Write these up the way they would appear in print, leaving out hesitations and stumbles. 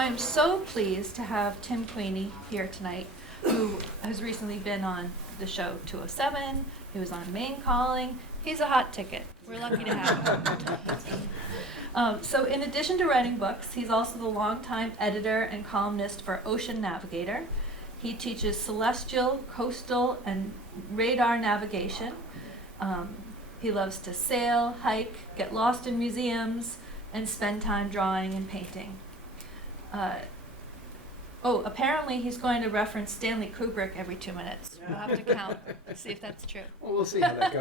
I'm so pleased to have Tim Queenie here tonight, who has recently been on the show 207. He was on Maine Calling. He's a hot ticket. We're lucky to have him. So in addition to writing books, he's also the longtime editor and columnist for Ocean Navigator. He teaches celestial, coastal, and radar navigation. He loves to sail, hike, get lost in museums, and spend time drawing and painting. Apparently he's going to reference Stanley Kubrick every 2 minutes. We'll have to count, see if that's true. Well, we'll see how that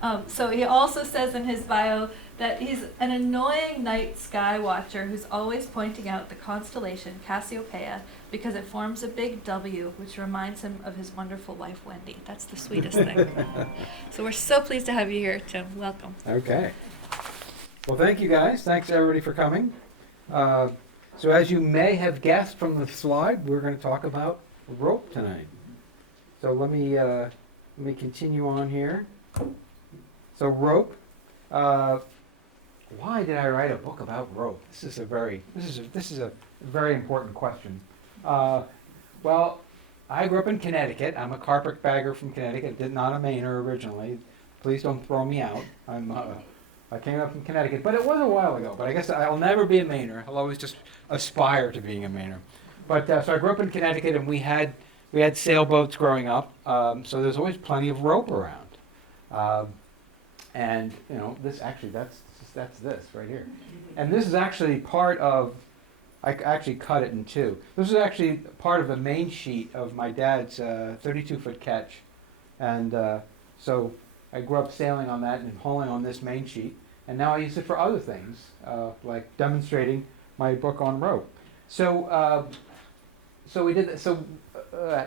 goes. So he also says in his bio that he's an annoying night sky watcher who's always pointing out the constellation Cassiopeia because it forms a big W, which reminds him of his wonderful wife, Wendy. That's the sweetest thing. So we're so pleased to have you here, Tim. Welcome. Okay. Well, thank you guys. Thanks everybody for coming. So as you may have guessed from the slide, we're going to talk about rope tonight. So let me continue on here. So rope. Why did I write a book about rope? This is a very important question. Well, I grew up in Connecticut. I'm a carpetbagger from Connecticut, not a Mainer originally. Please don't throw me out. I came up from Connecticut, but it was a while ago. But I guess I'll never be a Mainer. I'll always just aspire to being a Mainer. But so I grew up in Connecticut, and we had sailboats growing up. So there's always plenty of rope around. And you know, that's this right here. And this is actually part of. I actually cut it in two. This is actually part of the main sheet of my dad's 32-foot catch, and so I grew up sailing on that and hauling on this main sheet, and now I use it for other things, like demonstrating my book on rope. So we did. So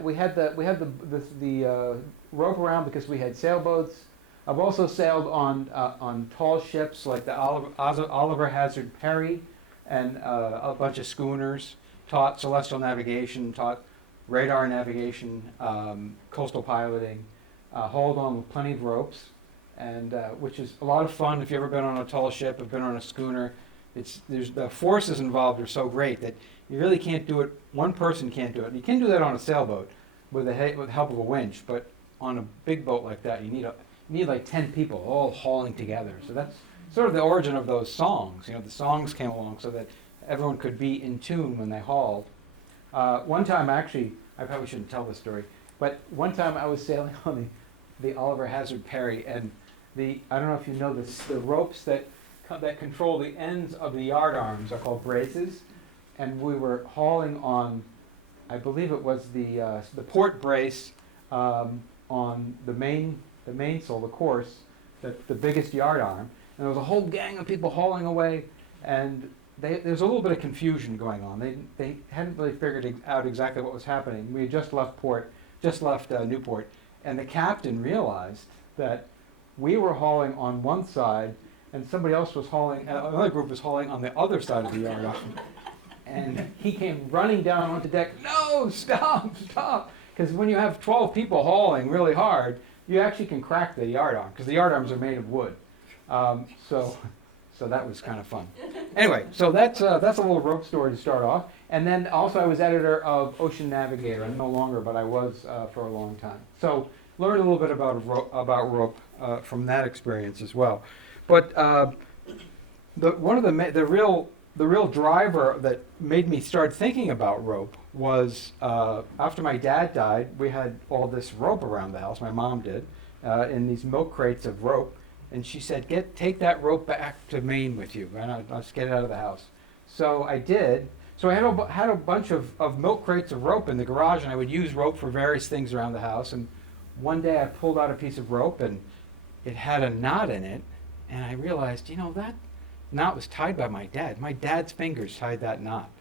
we had the rope around because we had sailboats. I've also sailed on tall ships like the Oliver Hazard Perry, and a bunch of schooners. Taught celestial navigation, taught radar navigation, coastal piloting. Hauled on with plenty of ropes, and which is a lot of fun. If you've ever been on a tall ship, have been on a schooner, there's the forces involved are so great that you really can't do it. One person can't do it. You can do that on a sailboat with the help of a winch, but on a big boat like that, you need like 10 people all hauling together. So that's sort of the origin of those songs. You know, the songs came along so that everyone could be in tune when they hauled. One time, actually, I probably shouldn't tell this story, but one time I was sailing on the Oliver Hazard Perry, and I don't know if you know this, the ropes that control the ends of the yard arms are called braces, and we were hauling on, I believe it was the port brace on the mainsail, the course, the biggest yard arm, and there was a whole gang of people hauling away, and there was a little bit of confusion going on. They hadn't really figured out exactly what was happening. We had just left Newport, and the captain realized that we were hauling on one side, and somebody else was hauling, another group was hauling on the other side of the yard arm. And he came running down onto deck. No, stop! Because when you have 12 people hauling really hard, you actually can crack the yard arm, because the yard arms are made of wood. So that was kind of fun. Anyway, so that's a little rope story to start off. And then also I was editor of Ocean Navigator. I'm no longer, but I was for a long time. So learned a little bit about rope from that experience as well. But one of the real driver that made me start thinking about rope was after my dad died, we had all this rope around the house. My mom did, in these milk crates of rope. And she said, take that rope back to Maine with you. And I'll just get it out of the house. So I did. So I had a bunch of milk crates of rope in the garage, and I would use rope for various things around the house. And one day I pulled out a piece of rope, and it had a knot in it. And I realized, that knot was tied by my dad. My dad's fingers tied that knot.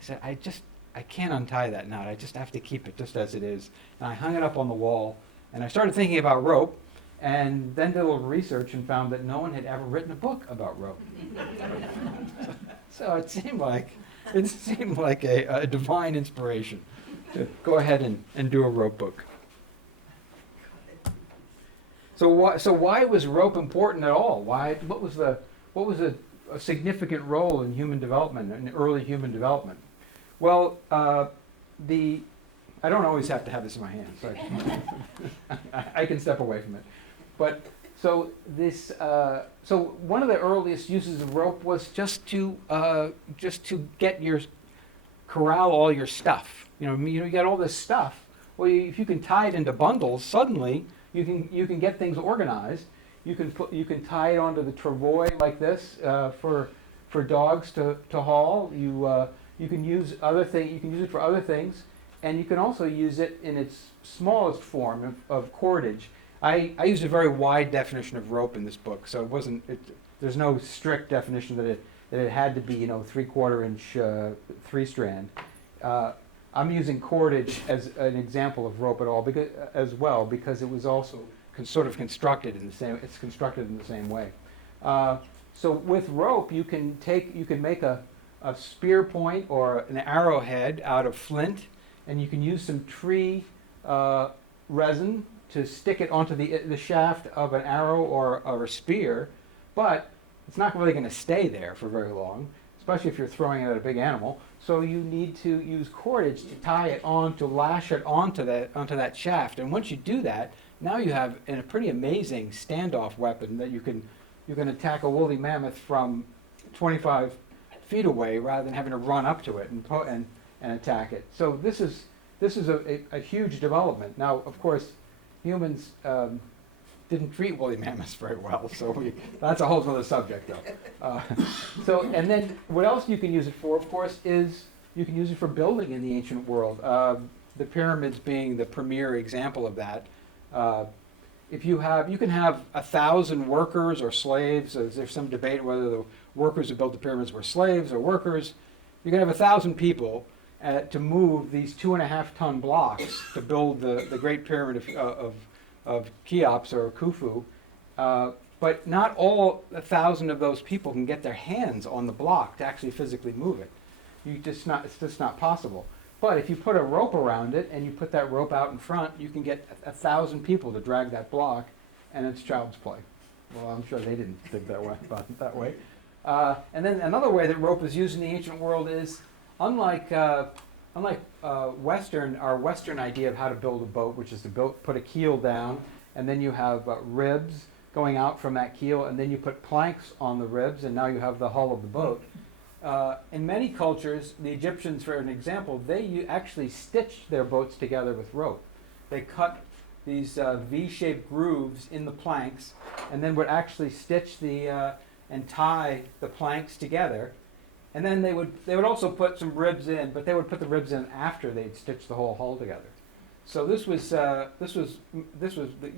I said, I can't untie that knot. I just have to keep it just as it is. And I hung it up on the wall, and I started thinking about rope. And then did a little research and found that no one had ever written a book about rope. So it seemed like a divine inspiration to go ahead and do a rope book. So why was rope important at all? What was the a significant role in human development, in early human development? Well, I don't always have to have this in my hand, so I can step away from it. But so one of the earliest uses of rope was just to corral all your stuff. You got all this stuff. Well, if you can tie it into bundles, suddenly you can get things organized. You can tie it onto the travois like this for dogs to haul. You can use other thing. You can use it for other things, and you can also use it in its smallest form of cordage. I used a very wide definition of rope in this book, so there's no strict definition that it had to be 3/4 inch 3-strand. I'm using cordage as an example of rope because it was also sort of constructed in the same. It's constructed in the same way. So with rope, you can make a spear point or an arrowhead out of flint, and you can use some tree resin to stick it onto the shaft of an arrow or a spear, but it's not really going to stay there for very long, especially if you're throwing it at a big animal. So you need to use cordage to tie it on, to lash it onto that shaft. And once you do that, now you have a pretty amazing standoff weapon that you can attack a woolly mammoth from 25 feet away rather than having to run up to it and attack it. So this is a huge development. Now, of course, humans didn't treat woolly mammoths very well, so that's a whole other subject, though. And then what else you can use it for, of course, is you can use it for building in the ancient world. The pyramids being the premier example of that. You can have 1,000 workers or slaves. There's some debate whether the workers who built the pyramids were slaves or workers. You can have 1,000 people to move these 2.5-ton blocks to build the Great Pyramid of Cheops or Khufu. But not all 1,000 of those people can get their hands on the block to actually physically move it. It's just not possible. But if you put a rope around it and you put that rope out in front, you can get 1,000 people to drag that block, and it's child's play. Well, I'm sure they didn't think about it that way. And then another way that rope is used in the ancient world is, unlike our Western idea of how to build a boat, which is to put a keel down, and then you have ribs going out from that keel, and then you put planks on the ribs, and now you have the hull of the boat. In many cultures, the Egyptians, for an example, they actually stitched their boats together with rope. They cut these V-shaped grooves in the planks, and then would actually stitch and tie the planks together. And then they would also put some ribs in, but they would put the ribs in after they'd stitched the whole hull together. So the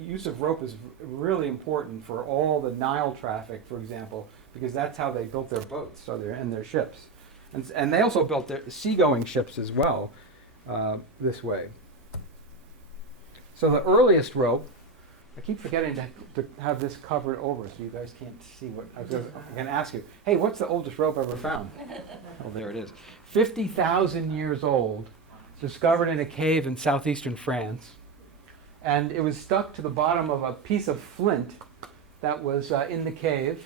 use of rope is really important for all the Nile traffic, for example, because that's how they built their boats, and their ships, and they also built their seagoing ships as well, this way. So the earliest rope, I keep forgetting to have this covered over so you guys can't see what I'm going to ask you. Hey, what's the oldest rope ever found? Oh, there it is. 50,000 years old, discovered in a cave in southeastern France, and it was stuck to the bottom of a piece of flint that was in the cave,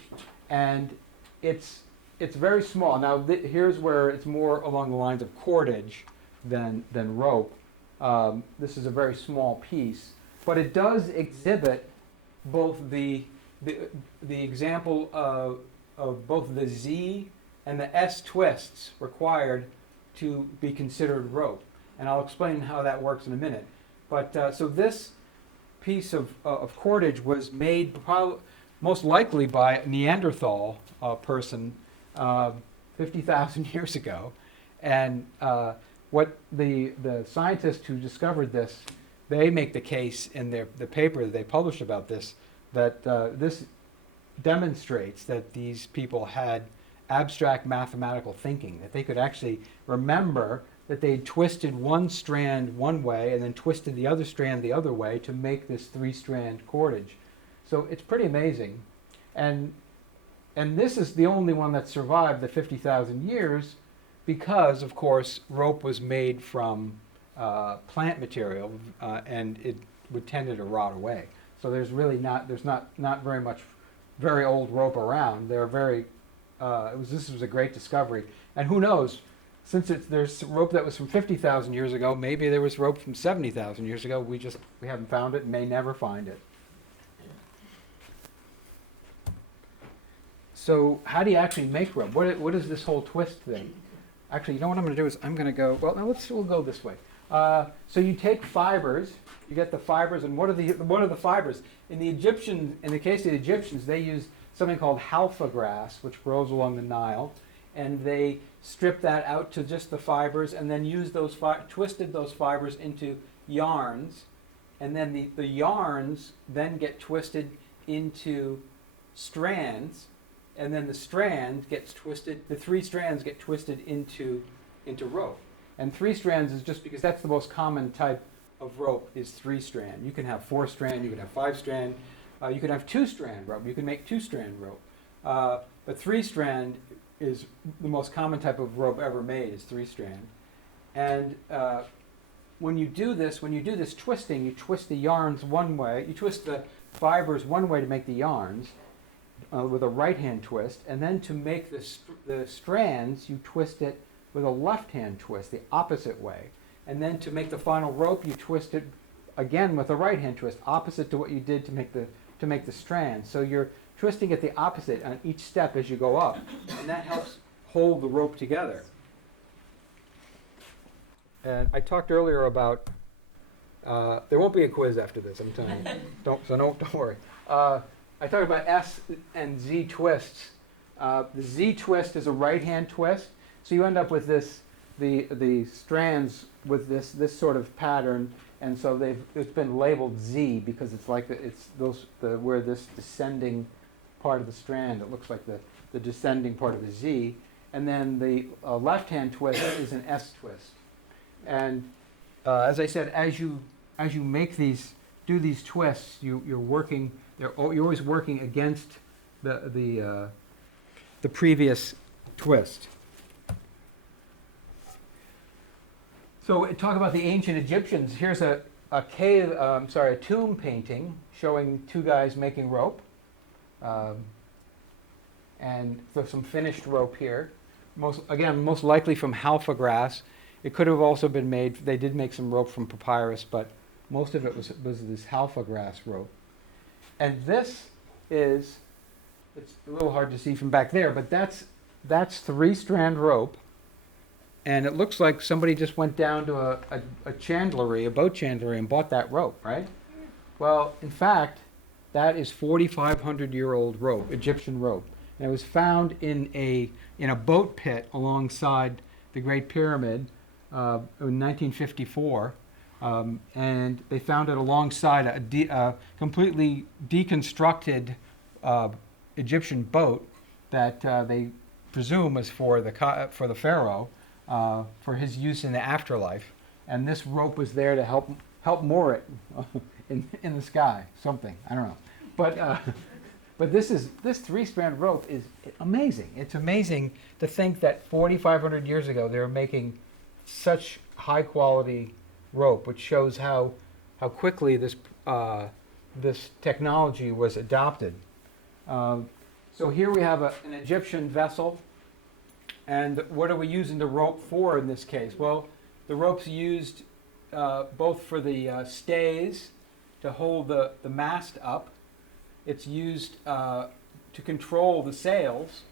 and it's very small. Now here's where it's more along the lines of cordage than rope. This is a very small piece, but it does exhibit both the example of both the Z and the S twists required to be considered rope. And I'll explain how that works in a minute. But so this piece of cordage was made most likely by a Neanderthal person 50,000 years ago. And what the scientists who discovered this, they make the case in the paper that they published about this, that this demonstrates that these people had abstract mathematical thinking, that they could actually remember that they twisted one strand one way and then twisted the other strand the other way to make this 3-strand cordage. So it's pretty amazing. And this is the only one that survived the 50,000 years because, of course, rope was made from plant material and it would tend to rot away. So there's not very much very old rope around. They're very this was a great discovery. And who knows, since there's rope that was from 50,000 years ago, maybe there was rope from 70,000 years ago. We haven't found it and may never find it. So how do you actually make rope? What is this whole twist thing? Actually, you know what I'm going to do is I'm going to go, well, now we'll go this way. So you take fibers, you get the fibers, and what are the fibers? In the case of the Egyptians, they used something called halfa grass, which grows along the Nile, and they stripped that out to just the fibers, and then used twisted those fibers into yarns, and then the yarns then get twisted into strands, and then the three strands get twisted into rope. And 3 strands is just because that's the most common type of rope is 3-strand. You can have 4-strand, you can have 5-strand, you can have 2-strand rope, you can make 2-strand rope. But 3-strand is the most common type of rope ever made is 3-strand. And when you do this twisting, you twist the yarns one way, you twist the fibers one way to make the yarns with a right-hand twist, and then to make the strands, you twist it with a left-hand twist, the opposite way. And then to make the final rope, you twist it again with a right-hand twist, opposite to what you did to make the strands. So you're twisting it the opposite on each step as you go up, and that helps hold the rope together. And I talked earlier about there won't be a quiz after this, I'm telling you. Don't worry. I talked about S and Z twists. The Z twist is a right-hand twist. So you end up with the strands with this sort of pattern, and so it's been labeled Z because it's like where this descending part of the strand, it looks like the descending part of the Z, and then the left-hand twist is an S twist. And as I said, as you do these twists, you're always working against the previous twist. So talk about the ancient Egyptians. Here's a tomb painting showing 2 guys making rope, and so some finished rope here. Most likely from halfa grass. It could have also been made. They did make some rope from papyrus, but most of it was this halfa grass rope. And this it's a little hard to see from back there, but that's 3-strand rope. And it looks like somebody just went down to a boat chandlery, and bought that rope, right? Well, in fact, that is 4,500-year-old rope, Egyptian rope. And it was found in a boat pit alongside the Great Pyramid in 1954. And they found it alongside a completely deconstructed Egyptian boat that they presume was for the pharaoh. For his use in the afterlife, and this rope was there to help moor it in the sky, something, I don't know, but this 3-strand rope is amazing. It's amazing to think that 4,500 years ago they were making such high quality rope, which shows how quickly this technology was adopted. So here we have an Egyptian vessel. And what are we using the rope for in this case? Well, the rope's used both for the stays to hold the mast up. It's used to control the sails.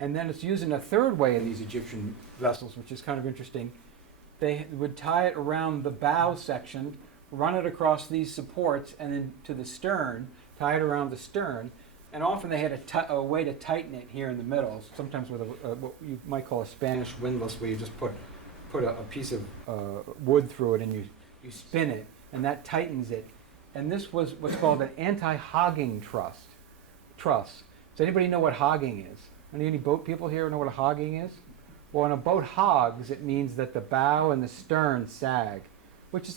And then it's used in a third way in these Egyptian vessels, which is kind of interesting. They would tie it around the bow section, run it across these supports, and then to the stern, tie it around the stern. And often they had a way to tighten it here in the middle, sometimes with what you might call a Spanish windlass, where you just put a piece of wood through it and you spin it, and that tightens it. And this was what's called an anti-hogging truss. Does anybody know what hogging is? Any boat people here know what a hogging is? Well, when a boat hogs, it means that the bow and the stern sag,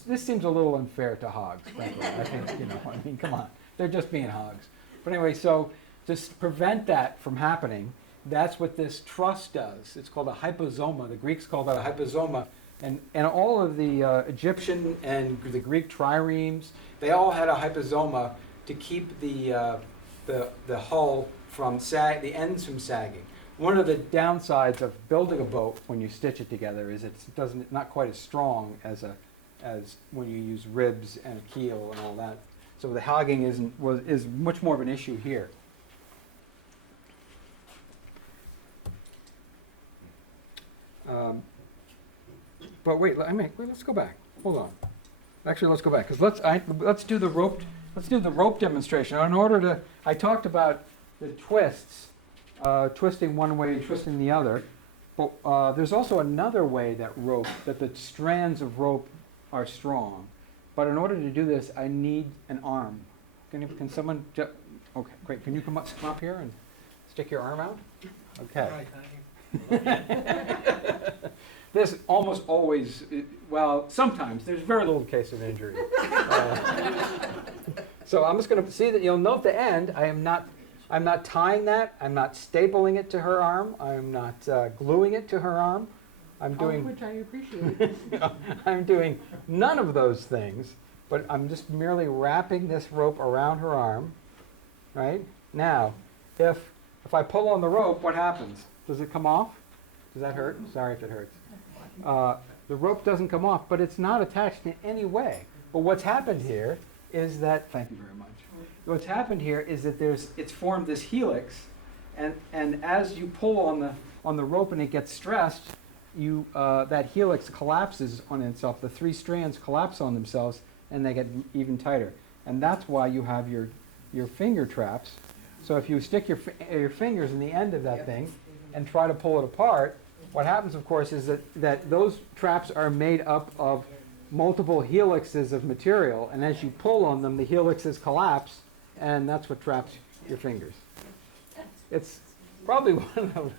this seems a little unfair to hogs, frankly. I think, come on, they're just being hogs. But anyway, so to prevent that from happening, that's what this truss does. It's called a hypozoma. The Greeks called that a hypozoma. And all of the Egyptian and the Greek triremes, they all had a hypozoma to keep the hull from the ends from sagging. One of the downsides of building a boat when you stitch it together is it's not quite as strong as when you use ribs and a keel and all that. So the hogging is much more of an issue here. But wait, let's go back. Hold on. Actually, let's go back because let's do the rope demonstration. I talked about the twists, twisting one way and twisting the other. But there's also another way that the strands of rope are strong. But in order to do this, I need an arm. Can someone? Okay, great. Can you come up here and stick your arm out? Okay. All right, thank you. This almost always, well, sometimes there's very little case of injury. So I'm just going to see that you'll note the end. I'm not tying that. I'm not stapling it to her arm. I'm not gluing it to her arm. Which I appreciate. I'm doing none of those things, but I'm just merely wrapping this rope around her arm. Right now, if I pull on the rope, what happens? Does it come off? Does that hurt? Sorry if it hurts. The rope doesn't come off, but it's not attached in any way. But what's happened here is that, thank you very much. What's happened here is that it's formed this helix, and as you pull on the rope and it gets stressed, that helix collapses on itself. The three strands collapse on themselves, and they get even tighter. And that's why you have your finger traps. So if you stick your fingers in the end of that thing and try to pull it apart, what happens, of course, is that those traps are made up of multiple helixes of material, and as you pull on them, the helixes collapse, and that's what traps your fingers. It's probably one of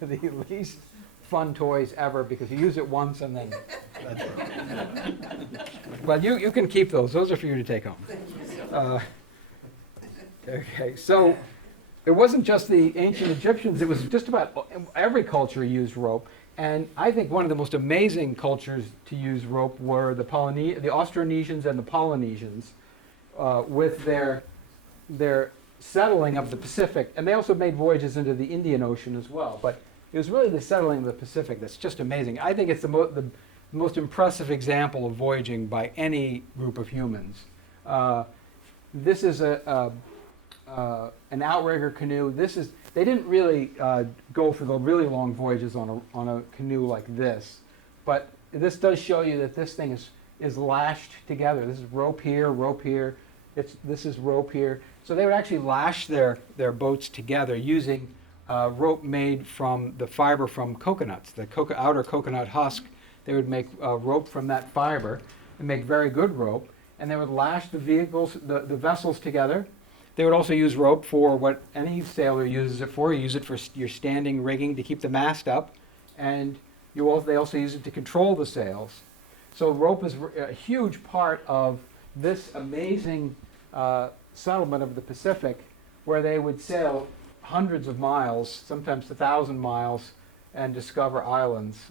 the least fun toys ever because you use it once and then that's it. Well, you can keep those. Those are for you to take home. Okay, so it wasn't just the ancient Egyptians, it was just about every culture used rope. And I think one of the most amazing cultures to use rope were the Austronesians and the Polynesians with their settling of the Pacific. And they also made voyages into the Indian Ocean as well. But it was really the settling of the Pacific that's just amazing. I think it's the most impressive example of voyaging by any group of humans. This is an outrigger canoe. They didn't really go for the really long voyages on a canoe like this, but this does show you that this thing is lashed together. This is rope here, rope here. This is rope here. So they would actually lash their boats together using rope made from the fiber from coconuts, the outer coconut husk. They would make rope from that fiber and make very good rope, and they would lash the vessels together. They would also use rope for what any sailor uses it for. You use it for your standing rigging to keep the mast up, and they also use it to control the sails. So rope is a huge part of this amazing settlement of the Pacific, where they would sail hundreds of miles, sometimes 1,000 miles, and discover islands,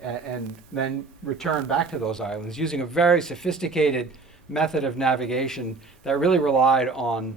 and then return back to those islands using a very sophisticated method of navigation that really relied on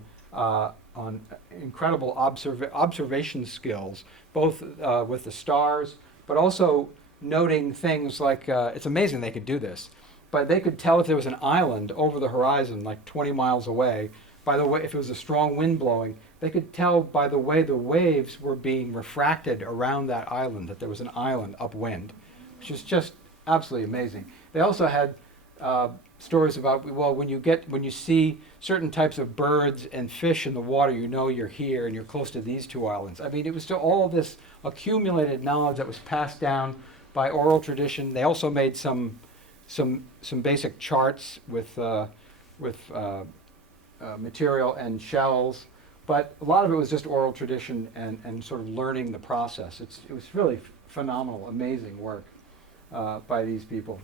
incredible observation skills, both with the stars, but also noting things like, it's amazing they could do this, but they could tell if there was an island over the horizon, like 20 miles away. By the way, if it was a strong wind blowing, they could tell by the way the waves were being refracted around that island that there was an island upwind, which is just absolutely amazing. They also had stories about, well, when you see certain types of birds and fish in the water, you know you're here and you're close to these two islands. I mean, it was all this accumulated knowledge that was passed down by oral tradition. They also made some basic charts with material and shells, but a lot of it was just oral tradition and sort of learning the process. It was really phenomenal, amazing work by these people.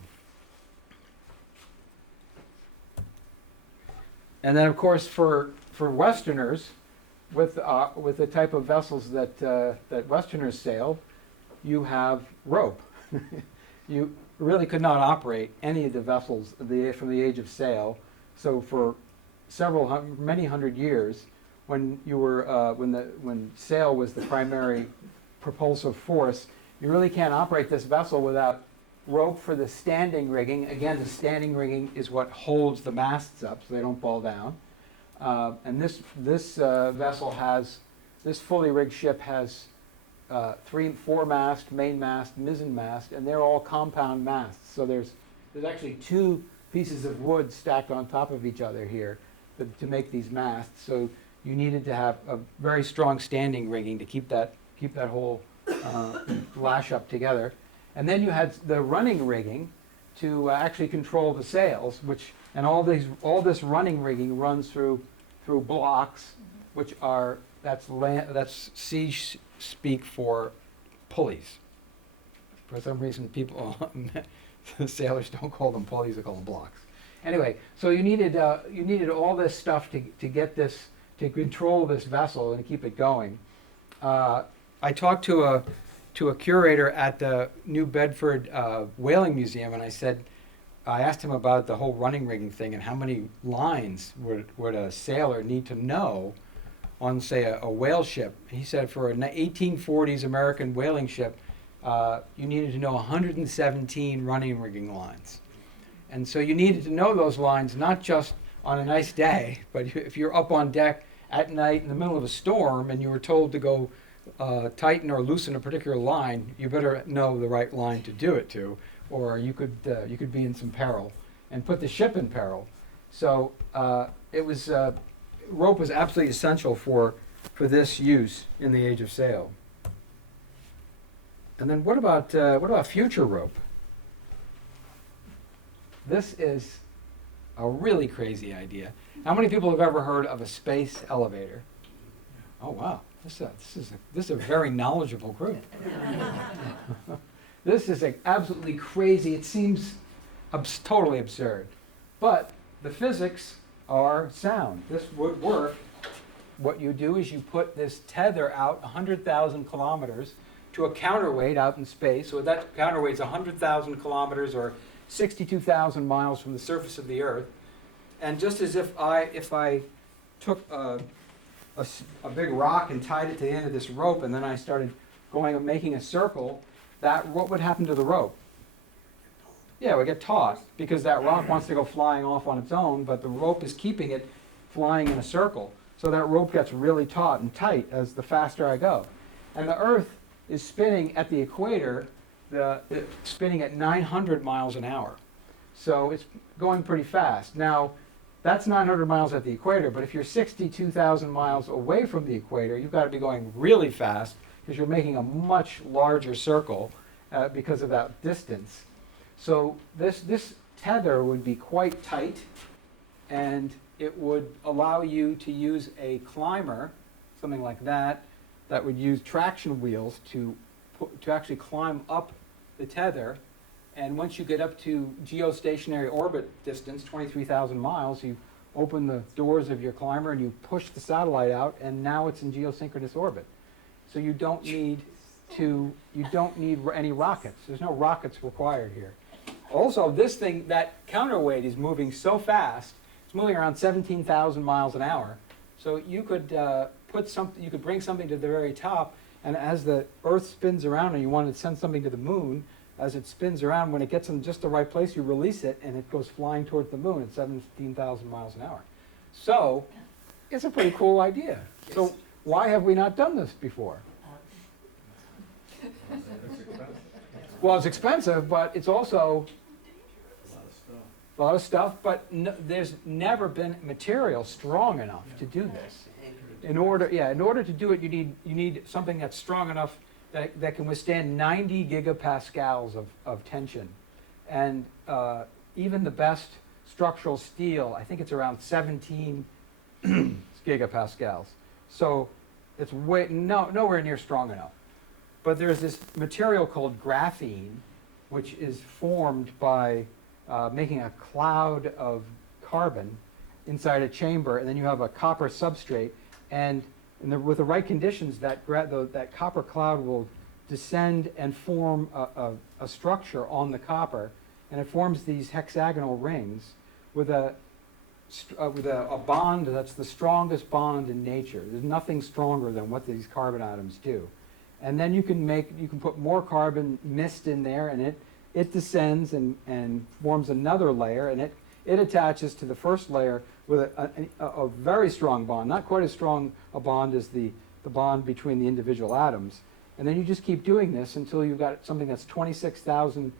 And then, of course, for Westerners, with the type of vessels that Westerners sailed, you have rope. You really could not operate any of the vessels from the age of sail. So for many hundred years, when you were, when sail was the primary propulsive force, you really can't operate this vessel without rope for the standing rigging. Again, the standing rigging is what holds the masts up so they don't fall down. And this vessel has, this fully rigged ship has four mast, main mast, mizzen mast, and they're all compound masts. So there's actually two pieces of wood stacked on top of each other here to make these masts. So you needed to have a very strong standing rigging to keep that whole lash up together. And then you had the running rigging to actually control the sails, and all this running rigging runs through blocks, which are that's sea speak for pulleys. For some reason, people sailors don't call them pulleys; they call them blocks. Anyway, so you needed all this stuff to get this, to control this vessel and keep it going. I talked to a curator at the New Bedford Whaling Museum, and I asked him about the whole running rigging thing and how many lines would a sailor need to know on, say, a whale ship. He said for an 1840s American whaling ship, you needed to know 117 running rigging lines. And so you needed to know those lines not just on a nice day, but if you're up on deck at night in the middle of a storm and you were told to go tighten or loosen a particular line, you better know the right line to do it to, or you could be in some peril and put the ship in peril. So rope was absolutely essential for this use in the age of sail. And then what about future rope? This is a really crazy idea. How many people have ever heard of a space elevator? Oh wow, this is a very knowledgeable group. This is absolutely crazy. It seems totally absurd, but the physics are sound. This would work. What you do is you put this tether out 100,000 kilometers to a counterweight out in space. So that counterweight is 100,000 kilometers or 62,000 miles from the surface of the Earth. And just as if I took a big rock and tied it to the end of this rope, and then I started going and making a circle, what would happen to the rope? Yeah, it would get taut because that rock wants to go flying off on its own, but the rope is keeping it flying in a circle. So that rope gets really taut and tight as the faster I go. And the Earth is spinning at the equator, it's spinning at 900 miles an hour. So it's going pretty fast. Now, that's 900 miles at the equator, but if you're 62,000 miles away from the equator, you've got to be going really fast because you're making a much larger circle because of that distance. So this tether would be quite tight, and it would allow you to use a climber, something like that would use traction wheels to actually climb up the tether. And once you get up to geostationary orbit distance, 23,000 miles, you open the doors of your climber and you push the satellite out, and now it's in geosynchronous orbit. So you don't need any rockets. There's no rockets required here. Also, this thing, that counterweight is moving so fast. It's moving around 17,000 miles an hour. So you could you could bring something to the very top, and as the Earth spins around and you want to send something to the moon, as it spins around, when it gets in just the right place, you release it, and it goes flying towards the moon at 17,000 miles an hour. So it's a pretty cool idea. Yes. So why have we not done this before? Well, it's expensive, but it's also a lot of stuff, but there's never been material strong enough to do this. In order to do it, you need something that's strong enough that can withstand 90 gigapascals of tension. And even the best structural steel, I think it's around 17 gigapascals. So it's nowhere near strong enough. But there's this material called graphene, which is formed by making a cloud of carbon inside a chamber, and then you have a copper substrate. And with the right conditions, that copper cloud will descend and form a structure on the copper, and it forms these hexagonal rings with a with a bond that's the strongest bond in nature. There's nothing stronger than what these carbon atoms do. And then you can put more carbon mist in there, and it descends and forms another layer, and it attaches to the first layer with a very strong bond, not quite as strong a bond as the bond between the individual atoms. And then you just keep doing this until you've got something that's 26,000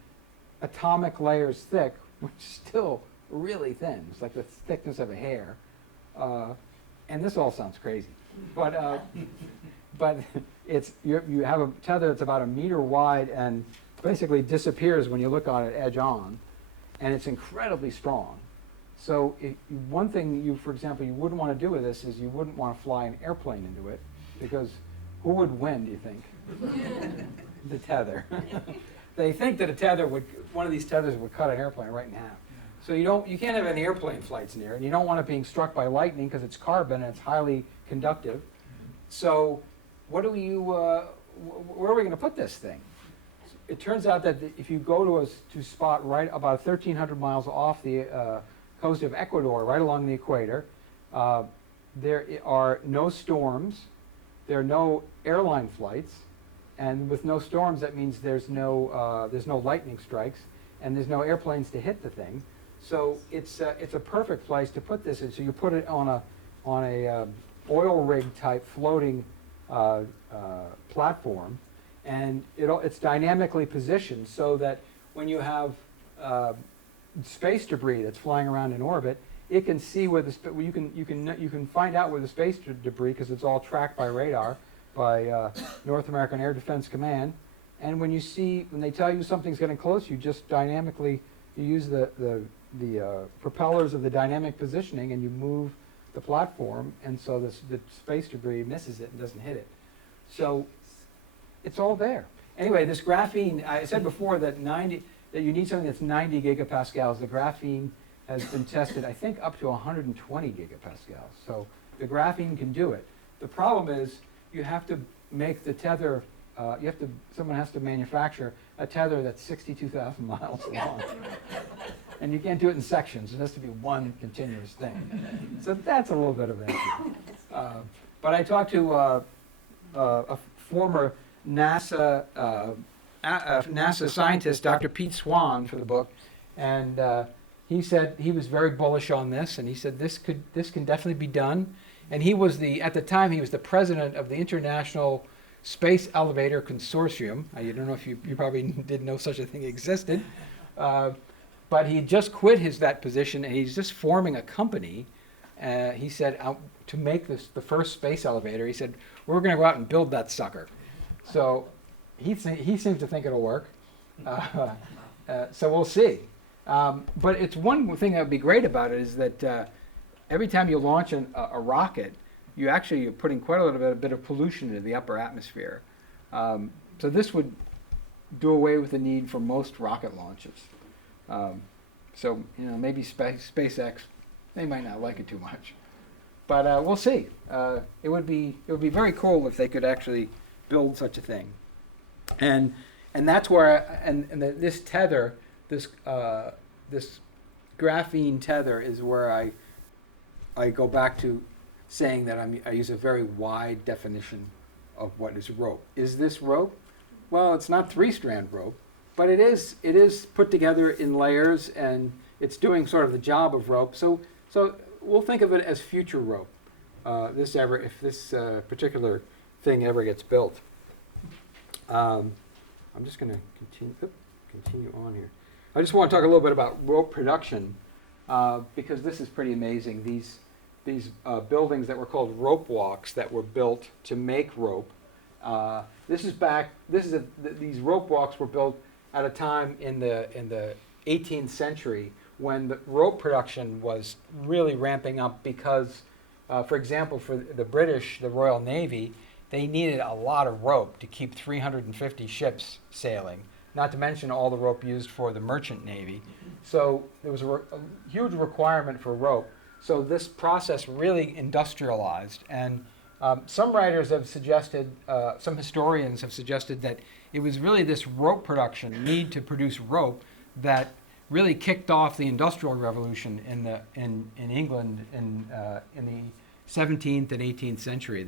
atomic layers thick, which is still really thin. It's like the thickness of a hair. And this all sounds crazy. But you have a tether that's about 1 meter wide and basically disappears when you look on it edge on. And it's incredibly strong. So one thing for example, you wouldn't want to do with this is you wouldn't want to fly an airplane into it, because who would win, do you think? The tether. They think that one of these tethers would cut an airplane right in half. So you can't have any airplane flights near it, and you don't want it being struck by lightning because it's carbon and it's highly conductive. So where are we going to put this thing? It turns out that if you go to a spot right about 1,300 miles off the coast of Ecuador, right along the equator, there are no storms, there are no airline flights, and with no storms, that means there's no lightning strikes, and there's no airplanes to hit the thing. So it's a perfect place to put this in. So you put it on a oil rig type floating platform, and it's dynamically positioned so that when you have space debris that's flying around in orbit, it can see where you can find out where the space debris, because it's all tracked by radar by North American Air Defense Command. And when they tell you something's getting close, you just dynamically use the propellers of the dynamic positioning, and you move the platform, and so the space debris misses it and doesn't hit it. So it's all there. Anyway, this graphene, I said before that you need something that's 90 gigapascals. The graphene has been tested, I think, up to 120 gigapascals. So the graphene can do it. The problem is you have to make the tether, someone has to manufacture a tether that's 62,000 miles long. And you can't do it in sections. It has to be one continuous thing. So that's a little bit of an issue. But I talked to a former NASA scientist, Dr. Pete Swan, for the book, and he said he was very bullish on this, and he said this can definitely be done. And at the time he was the president of the International Space Elevator Consortium. I don't know if you probably didn't know such a thing existed, but he just quit that position, and he's just forming a company. He said to make the first space elevator. He said, we're going to go out and build that sucker. So he seems to think it'll work. So we'll see. But it's one thing that would be great about it is that every time you launch a rocket, you're putting quite a bit of pollution into the upper atmosphere. So this would do away with the need for most rocket launches. So maybe SpaceX, they might not like it too much, but we'll see. It would be very cool if they could actually build such a thing, and that's where this tether, this graphene tether, is where I go back to saying that I use a very wide definition of what is rope. Is this rope? Well, it's not 3-strand rope, but it is put together in layers, and it's doing sort of the job of rope. So we'll think of it as future rope. If this particular thing ever gets built. I'm just going to continue on here. I just want to talk a little bit about rope production, because this is pretty amazing. These buildings that were called rope walks that were built to make rope. These rope walks were built at a time in the 18th century when the rope production was really ramping up because, for example, for the British, the Royal Navy, they needed a lot of rope to keep 350 ships sailing, not to mention all the rope used for the merchant navy. So there was a huge requirement for rope. So this process really industrialized, and some writers have suggested, some historians have suggested that it was really this rope production, need to produce rope, that really kicked off the Industrial Revolution in England in the 17th and 18th century.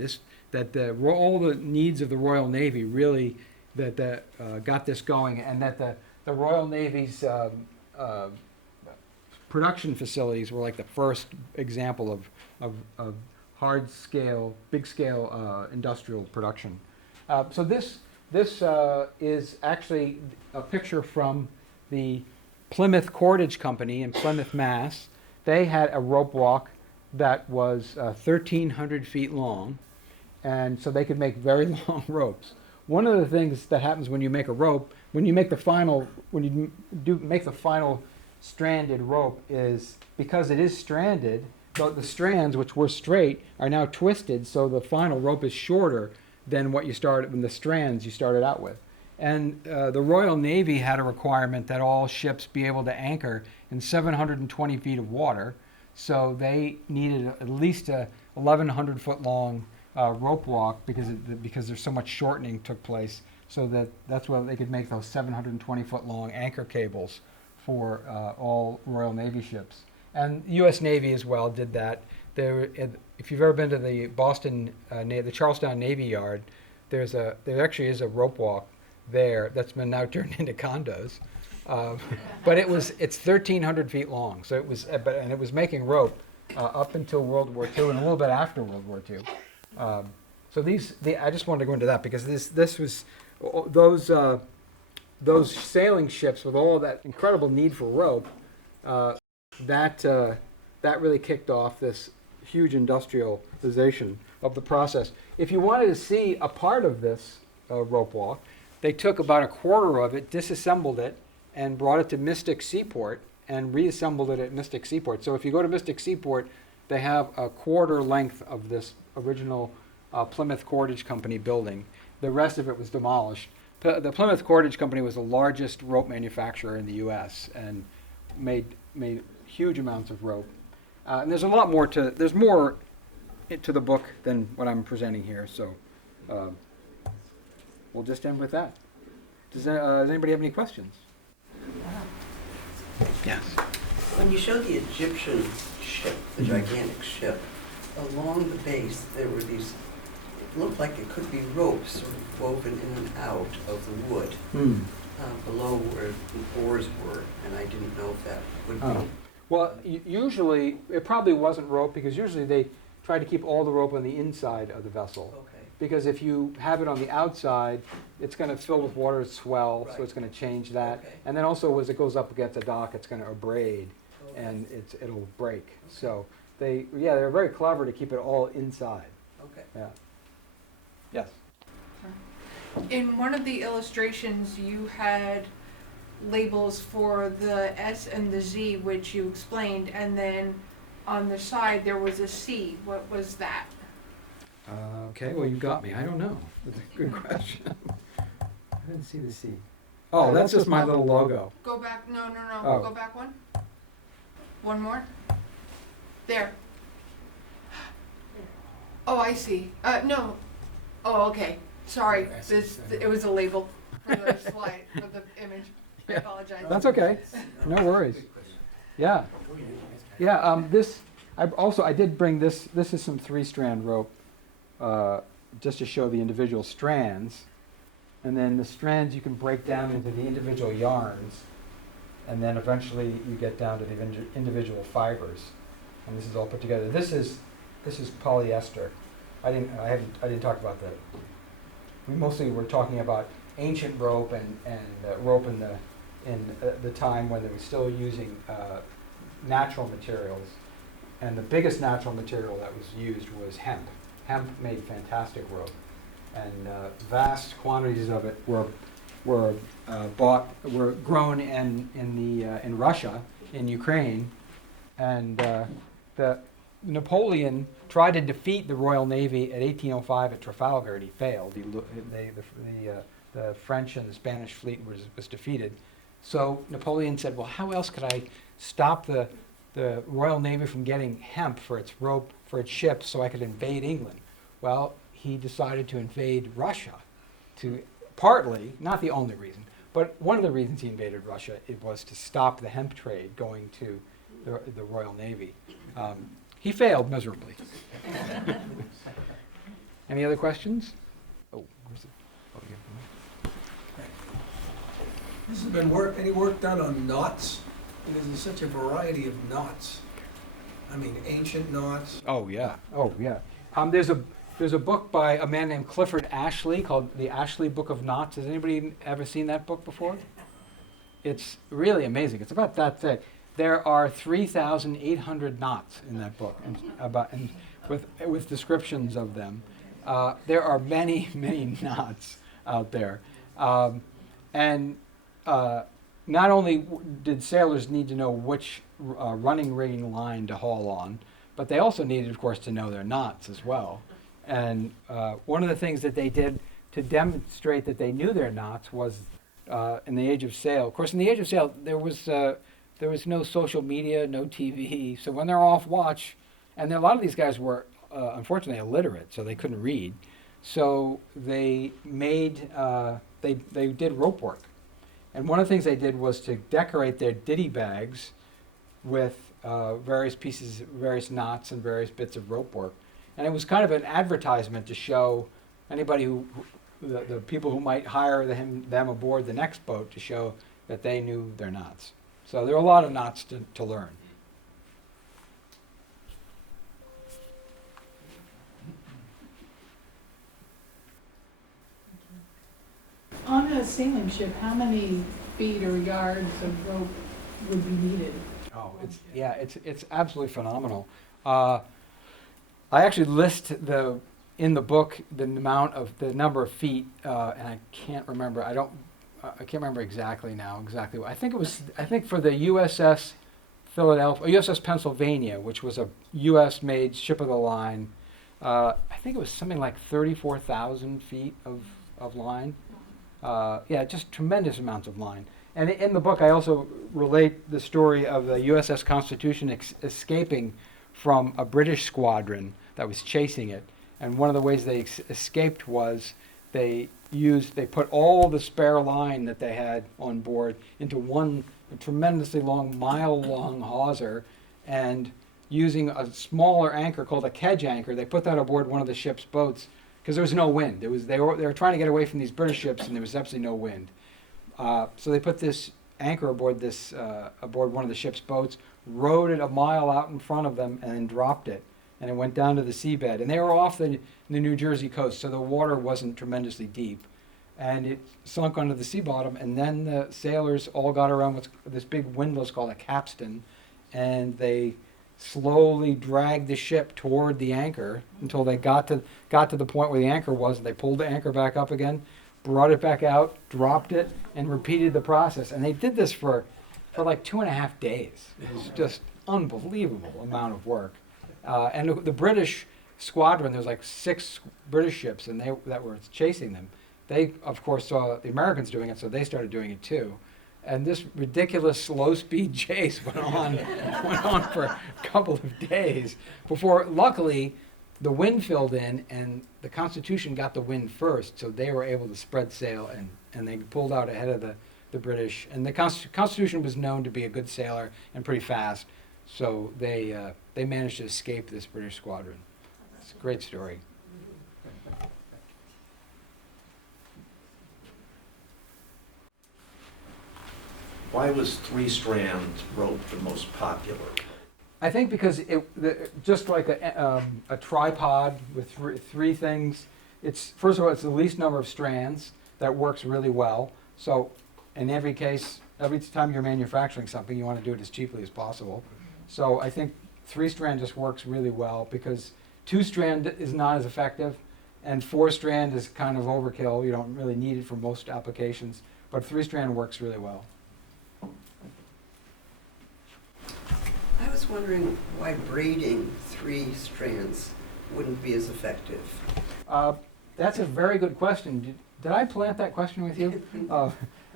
All the needs of the Royal Navy really got this going, and that the Royal Navy's production facilities were like the first example of hard scale, big scale industrial production. So this is actually a picture from the Plymouth Cordage Company in Plymouth, Mass. They had a rope walk that was 1,300 feet long, and so they could make very long ropes. One of the things that happens when you make a rope, when you make the final stranded rope, is because it is stranded, the strands, which were straight, are now twisted, so the final rope is shorter than what you started, than the strands you started out with. And the Royal Navy had a requirement that all ships be able to anchor in 720 feet of water, so they needed at least a 1,100 foot long rope walk because there's so much shortening took place, so that's why they could make those 720 foot long anchor cables for all Royal Navy ships. And U.S. Navy as well did that. If you've ever been to the the Charlestown Navy Yard, there actually is a rope walk there that's been now turned into condos. But it's 1,300 feet long, so it was making rope up until World War II and a little bit after World War II. I just wanted to go into that because this was those sailing ships with all that incredible need for rope. That really kicked off this huge industrialization of the process. If you wanted to see a part of this rope walk, they took about a quarter of it, disassembled it, and brought it to Mystic Seaport and reassembled it at Mystic Seaport. So if you go to Mystic Seaport, they have a quarter length of this original Plymouth Cordage Company building. The rest of it was demolished. The Plymouth Cordage Company was the largest rope manufacturer in the U.S. and made huge amounts of rope. And there's more to the book than what I'm presenting here. So we'll just end with that. Does anybody have any questions? Yes. When you showed the Egyptian ship, the gigantic ship, along the base there were these, it looked like it could be ropes sort of woven in and out of the wood below where the oars were, and I didn't know if that would be. Well, usually, it probably wasn't rope because usually they try to keep all the rope on the inside of the vessel. Okay. Because if you have it on the outside, it's going to fill with water, swell, so it's going to change that. Okay. And then also as it goes up against the dock, it's going to abrade and it'll break. Okay. So they're very clever to keep it all inside. Okay. Yeah. Yes. In one of the illustrations, you had labels for the S and the Z, which you explained, and then on the side there was a C. What was that? Okay, well, you got me. I don't know. That's a good question. I didn't see the C. Oh, that's just my little logo. Go back. No. Oh. Go back one. One more. There. Oh, I see. No. Oh, okay. Sorry. It was a label for the slide, for the image. I apologize. That's okay. No worries. Yeah. Yeah. I did bring this. This is some 3-strand rope, just to show the individual strands, and then the strands you can break down into the individual yarns, and then eventually you get down to the individual fibers, and this is all put together. This is polyester. I didn't talk about that. We mostly were talking about ancient rope and rope in the time when they were still using natural materials, and the biggest natural material that was used was hemp. Hemp made fantastic rope, and vast quantities of it were grown in Russia, in Ukraine, and Napoleon tried to defeat the Royal Navy at 1805 at Trafalgar, and he failed. The French and the Spanish fleet was defeated. So Napoleon said, well, how else could I stop the Royal Navy from getting hemp for its rope, for its ships, so I could invade England? Well, he decided to invade Russia, partly, not the only reason, But one of the reasons he invaded Russia, it was to stop the hemp trade going to the Royal Navy. He failed miserably. Any other questions? Oh, where's it? Oh, you have the mic. Has there been any work done on knots? Because there's such a variety of knots. I mean, ancient knots. Oh yeah. Oh yeah. There's a book by a man named Clifford Ashley called The Ashley Book of Knots. Has anybody ever seen that book before? It's really amazing. It's about that thick. There are 3,800 knots in that book, and with descriptions of them. There are many, many knots out there, and not only did sailors need to know which running rigging line to haul on, but they also needed, of course, to know their knots as well. And one of the things that they did to demonstrate that they knew their knots was in the age of sail. Of course, in the age of sail, there was no social media, no TV. So when they're off watch, and a lot of these guys were unfortunately illiterate, so they couldn't read. So they made they did rope work. And one of the things they did was to decorate their ditty bags with various pieces, various knots and various bits of rope work. And it was kind of an advertisement to show anybody the people who might hire them aboard the next boat to show that they knew their knots. So there are a lot of knots to learn. On a sailing ship, how many feet or yards of rope would be needed? Oh, it's absolutely phenomenal. I actually list in the book the number of feet, and I can't remember. I can't remember exactly now. I think for the USS Philadelphia, USS Pennsylvania, which was a U.S.-made ship of the line, I think it was something like 34,000 feet of line. Just tremendous amounts of line. And in the book, I also relate the story of the USS Constitution escaping from a British squadron that was chasing it. And one of the ways they escaped was they put all the spare line that they had on board into one tremendously long, mile-long hawser, and using a smaller anchor called a kedge anchor, they put that aboard one of the ship's boats because there was no wind. They were trying to get away from these British ships, and there was absolutely no wind. So they put this anchor aboard one of the ship's boats, rowed it a mile out in front of them, and then dropped it. And it went down to the seabed. And they were off the New Jersey coast, so the water wasn't tremendously deep. And it sunk onto the sea bottom, and then the sailors all got around with this big windlass called a capstan, and they slowly dragged the ship toward the anchor until they got to the point where the anchor was. They pulled the anchor back up again, brought it back out, dropped it, and repeated the process. And they did this for like 2.5 days. It was just unbelievable amount of work. And the British squadron, there was like 6 British ships, and that were chasing them. They, of course, saw the Americans doing it, so they started doing it too. And this ridiculous slow-speed chase went on for a couple of days before, luckily, the wind filled in, and the Constitution got the wind first, so they were able to spread sail, and they pulled out ahead of the British. And the Constitution was known to be a good sailor and pretty fast, so they managed to escape this British squadron. It's a great story. Why was 3-strand rope the most popular? I think because just like a tripod with three things, first of all, it's the least number of strands that works really well. So in every case, every time you're manufacturing something, you want to do it as cheaply as possible. So I think 3-strand just works really well because 2-strand is not as effective, and 4-strand is kind of overkill. You don't really need it for most applications, but 3-strand works really well. I was wondering why braiding 3 strands wouldn't be as effective. That's a very good question. Did I plant that question with you?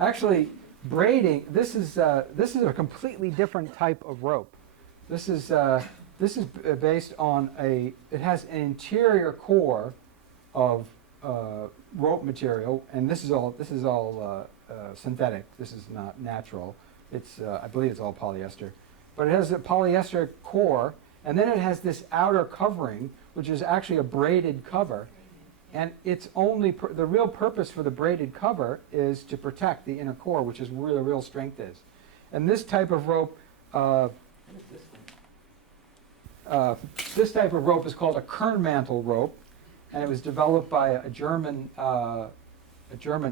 Actually, braiding. This is a completely different type of rope. This is based on it has an interior core of rope material, and this is all synthetic. This is not natural. It's I believe it's all polyester, but it has a polyester core, and then it has this outer covering, which is actually a braided cover. And it's only the real purpose for the braided cover is to protect the inner core, which is where the real strength is. And this type of rope, this type of rope is called a Kernmantel rope, and it was developed by a German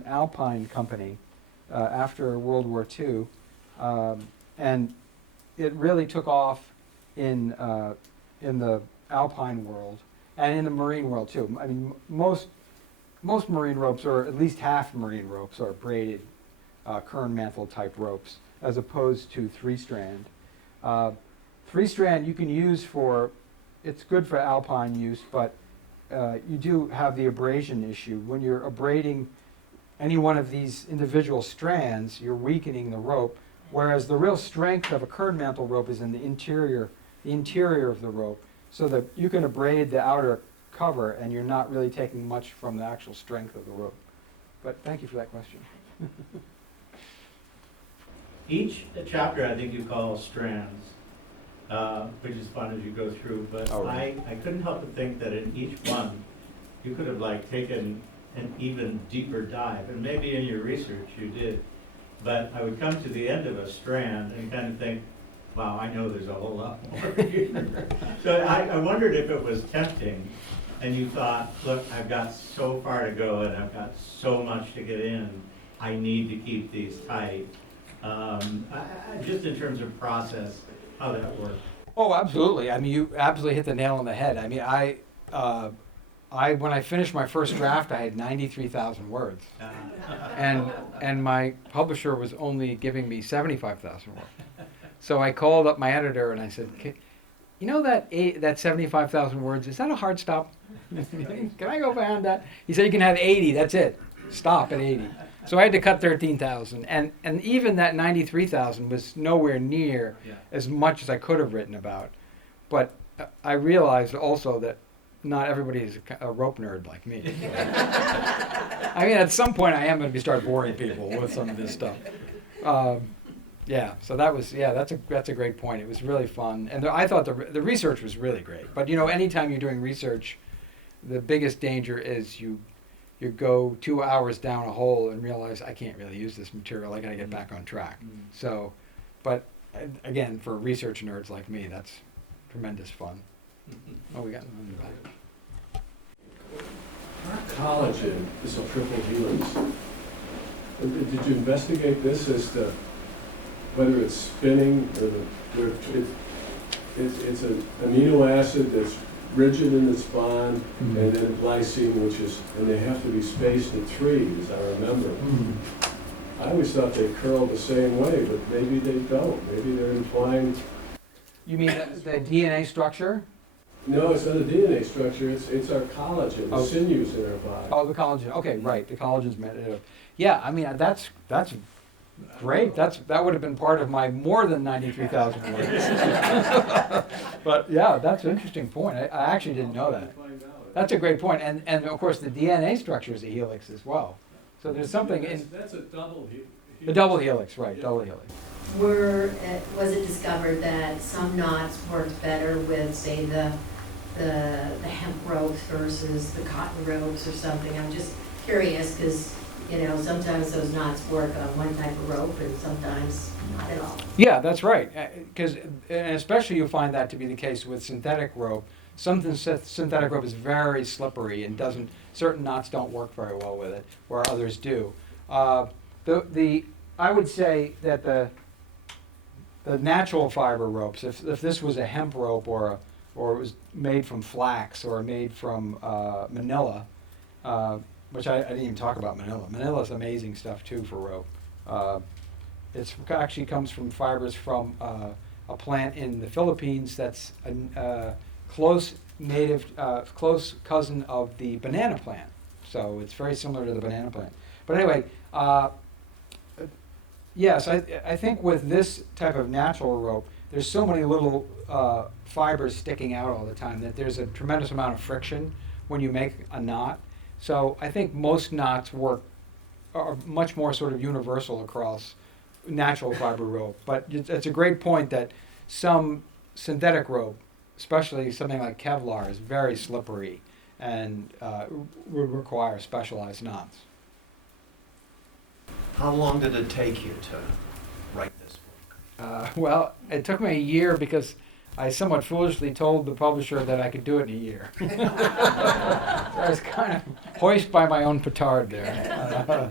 alpine company after World War II, and it really took off in the alpine world. And in the marine world too. I mean, most marine ropes, or at least half marine ropes, are braided Kernmantel type ropes, as opposed to 3-strand. 3-strand you can use for, it's good for alpine use, but you do have the abrasion issue. When you're abrading any one of these individual strands, you're weakening the rope, whereas the real strength of a Kernmantel rope is in the interior of the rope, so that you can abrade the outer cover and you're not really taking much from the actual strength of the rope. But thank you for that question. Each chapter I think you call strands, which is fun as you go through, but Oh, right. I couldn't help but think that in each one you could have like taken an even deeper dive, and maybe in your research you did, but I would come to the end of a strand and kind of think, wow, I know there's a whole lot more here. So I wondered if it was tempting, and you thought, look, I've got so far to go, and I've got so much to get in, I need to keep these tight. Just in terms of process, how that worked. Oh, absolutely. I mean, you absolutely hit the nail on the head. I mean, when I finished my first draft, I had 93,000 words, and my publisher was only giving me 75,000 words. So I called up my editor and I said, you know that 75,000 words, is that a hard stop? Can I go beyond that? He said, you can have 80, that's it. Stop at 80. So I had to cut 13,000. And even that 93,000 was nowhere near as much as I could have written about. But I realized also that not everybody is a rope nerd like me. I mean, at some point I am going to start boring people with some of this stuff. Yeah, so that's a great point. It was really fun, and I thought the research was really great. But you know, anytime you're doing research, the biggest danger is you go 2 hours down a hole and realize I can't really use this material. I got to get back on track. So, but again, for research nerds like me, that's tremendous fun. Oh, we got one in the back. Our collagen is a triple helix. Did you investigate this as to whether it's spinning or it's an amino acid that's rigid in its bond, and then glycine, which is, and they have to be spaced at 3, as I remember. I always thought they curl the same way, but maybe they don't. Maybe they're implying. You mean the DNA structure? No, it's not a DNA structure. It's our collagen, the sinews in our body. Oh, the collagen. Okay, right. The collagen's made of. Yeah, I mean that's great. That would have been part of my more than 93,000 words. But yeah, that's an interesting point. I actually didn't know that. That's a great point. And of course the DNA structure is a helix as well. So there's something in. That's a double helix. The double helix, right? Yeah. Double helix. Was it discovered that some knots worked better with, say, the hemp ropes versus the cotton ropes or something? I'm just curious because, you know, sometimes those knots work on one type of rope and sometimes not at all. Yeah, that's right. Because and especially you find that to be the case with synthetic rope. Synthetic rope is very slippery and certain knots don't work very well with it, where others do. I would say that the natural fiber ropes, if this was a hemp rope or it was made from flax or made from manila, which I didn't even talk about manila. Manila is amazing stuff too for rope. It actually comes from fibers from a plant in the Philippines that's a close cousin of the banana plant. So it's very similar to the banana plant. But anyway, yes, I think with this type of natural rope, there's so many little fibers sticking out all the time that there's a tremendous amount of friction when you make a knot. So I think most knots are much more sort of universal across natural fiber rope. But it's a great point that some synthetic rope, especially something like Kevlar, is very slippery and would require specialized knots. How long did it take you to write this book? Well, it took me a year because I somewhat foolishly told the publisher that I could do it in a year. I was kind of hoist by my own petard there.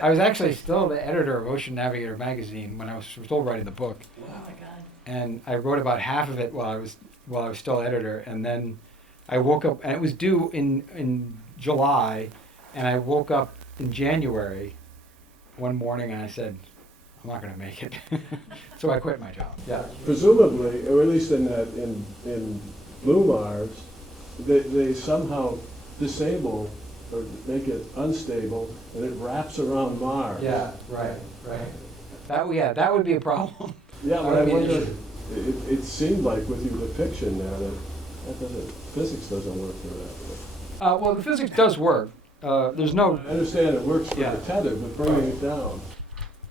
I was actually still the editor of Ocean Navigator magazine when I was still writing the book. Oh my God. And I wrote about half of it while I was still editor, and then I woke up, and it was due in July, and I woke up in January one morning and I said, I'm not going to make it. So I quit my job. Yeah. Presumably, or at least in Blue Mars, they somehow disable or make it unstable, and it wraps around Mars. Yeah. Right. That would be a problem. Yeah, That but I would be an wonder, issue. it seemed like with your depiction there that physics doesn't work for that. Well, the physics does work. There's no. I understand it works for Yeah. the tether, but bringing it down.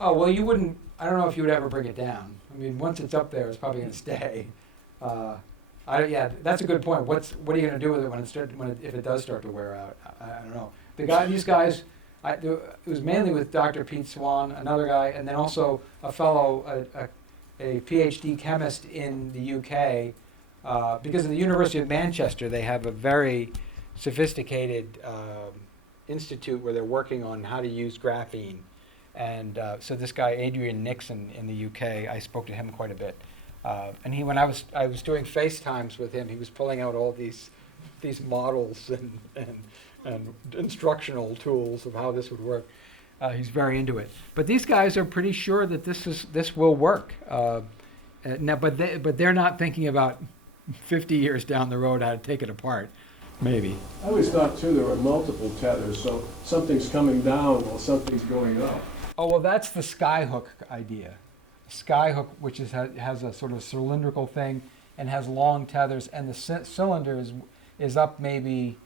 Oh, well, you wouldn't. I don't know if you would ever bring it down. I mean, once it's up there, it's probably going to stay. Yeah, that's a good point. What are you going to do with it if it does start to wear out? I don't know. These guys, it was mainly with Dr. Pete Swan, another guy, and then also a fellow, a PhD chemist in the UK, because at the University of Manchester they have a very sophisticated institute where they're working on how to use graphene. And so this guy, Adrian Nixon in the UK, I spoke to him quite a bit. And when I was doing FaceTimes with him, he was pulling out all these models and instructional tools of how this would work. He's very into it. But these guys are pretty sure that this will work. Now, but they're not thinking about 50 years down the road how to take it apart. Maybe. I always thought too there were multiple tethers, so something's coming down while something's going up. Oh, well, that's the skyhook idea. Skyhook, which has a sort of cylindrical thing and has long tethers, and the cylinder is up maybe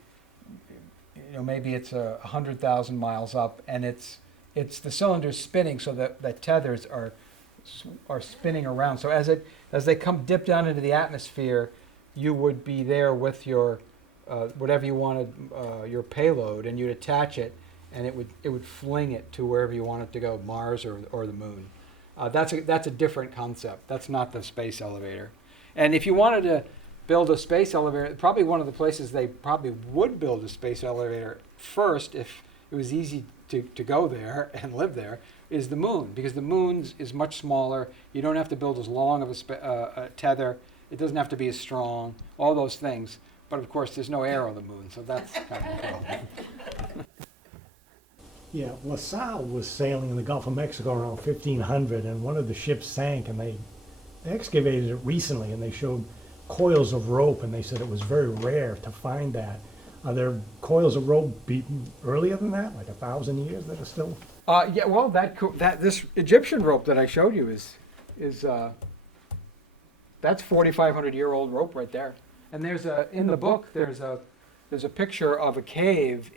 it's 100,000 miles up, and it's the cylinder's spinning so that the tethers are spinning around. So as they dip down into the atmosphere, you would be there with your whatever you wanted, your payload, and you'd attach it, and it would fling it to wherever you want it to go, Mars or the moon. That's a different concept. That's not the space elevator. And if you wanted to build a space elevator, probably one of the places they probably would build a space elevator first, if it was easy to go there and live there, is the moon, because the moon is much smaller. You don't have to build as long of a tether. It doesn't have to be as strong. All those things. But of course, there's no air on the moon, so that's kind of a problem. Yeah, LaSalle was sailing in the Gulf of Mexico around 1500, and one of the ships sank, and they excavated it recently, and they showed coils of rope, and they said it was very rare to find that. Are there coils of rope beaten earlier than that, like 1,000 years that are still? Yeah, well, this Egyptian rope that I showed you is that's 4,500-year-old rope right there. And in the book there's a picture of a cave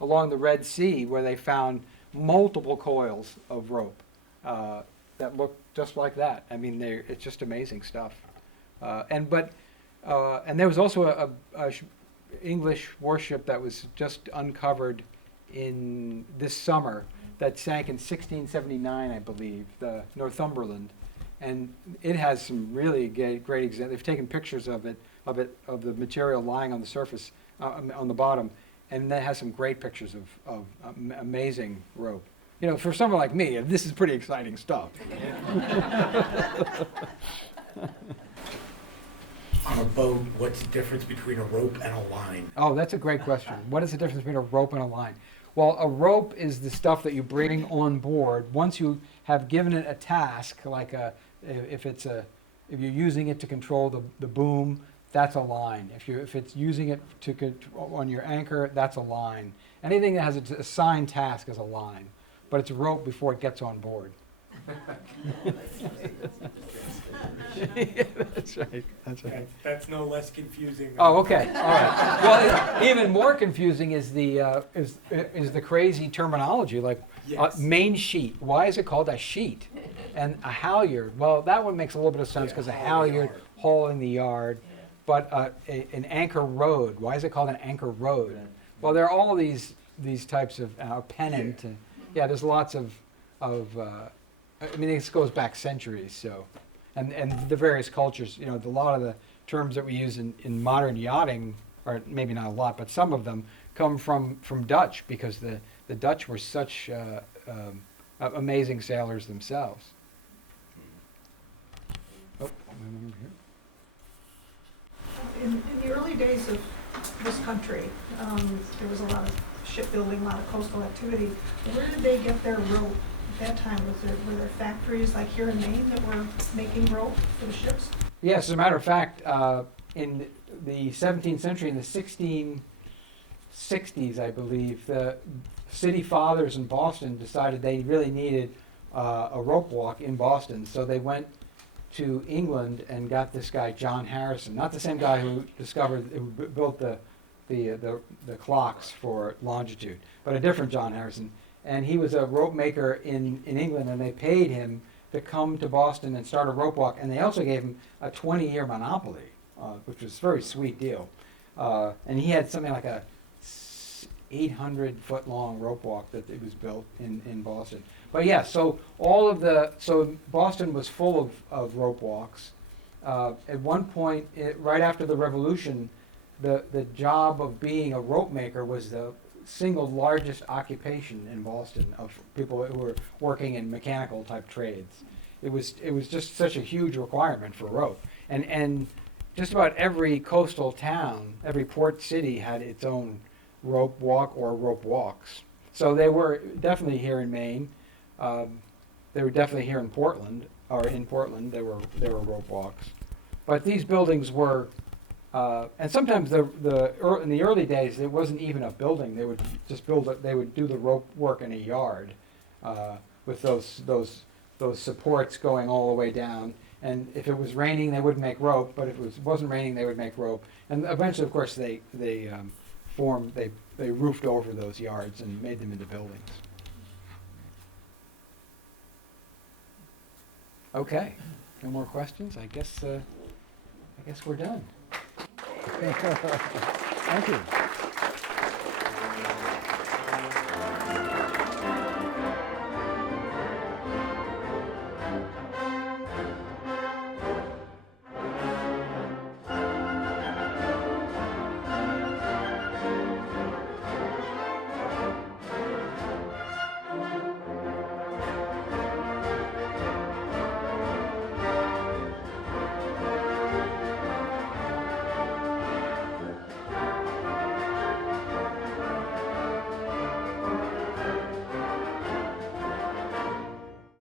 along the Red Sea where they found multiple coils of rope that look just like that. I mean, it's just amazing stuff. And there was also a English warship that was just uncovered in this summer that sank in 1679, I believe, the Northumberland. And it has some really great examples. They've taken pictures of the material lying on the surface, on the bottom, and that has some great pictures of amazing rope. You know, for someone like me, this is pretty exciting stuff. On a boat, what's the difference between a rope and a line? Oh, that's a great question. What is the difference between a rope and a line? Well, a rope is the stuff that you bring on board once you have given it a task, like if you're using it to control the boom, that's a line. If it's using it on your anchor, that's a line. Anything that has an assigned task is a line, but it's a rope before it gets on board. That's right, that's right. That's no less confusing. Oh, okay, all right. Well, even more confusing is the crazy terminology, like Yes. main sheet. Why is it called a sheet? And a halyard, well, that one makes a little bit of sense Yeah, because a haul the halyard yard. hauling the yard. But an anchor road, why is it called an anchor road? Well, there are all these types of pennant. Yeah, there's lots of I mean, this goes back centuries. So, and the various cultures. You know, a lot of the terms that we use in modern yachting, or maybe not a lot, but some of them come from Dutch because the Dutch were such amazing sailors themselves. Oh, over here. In the early days of this country, there was a lot of shipbuilding, a lot of coastal activity. Where did they get their rope at that time? Were there factories like here in Maine that were making rope for the ships? Yes, as a matter of fact, in the 17th century, in the 1660s, I believe, the city fathers in Boston decided they really needed a rope walk in Boston, so they went to England and got this guy John Harrison, not the same guy who built the clocks for longitude, but a different John Harrison. And he was a rope maker in England, and they paid him to come to Boston and start a rope walk, and they also gave him a 20-year monopoly, which was a very sweet deal. And he had something like a 800-foot long rope walk that it was built in Boston. But yeah, so Boston was full of rope walks. At one point, right after the Revolution, the job of being a rope maker was the single largest occupation in Boston of people who were working in mechanical type trades. It was just such a huge requirement for rope, and just about every coastal town, every port city had its own rope walk or rope walks. So they were definitely here in Maine. They were definitely here in Portland, there were rope walks. But these buildings were, and sometimes in the early days it wasn't even a building. They would just they would do the rope work in a yard with those supports going all the way down. And if it was raining, they wouldn't make rope. But if it wasn't raining, they would make rope. And eventually, of course, they roofed over those yards and made them into buildings. Okay, no more questions? I guess we're done. Thank you.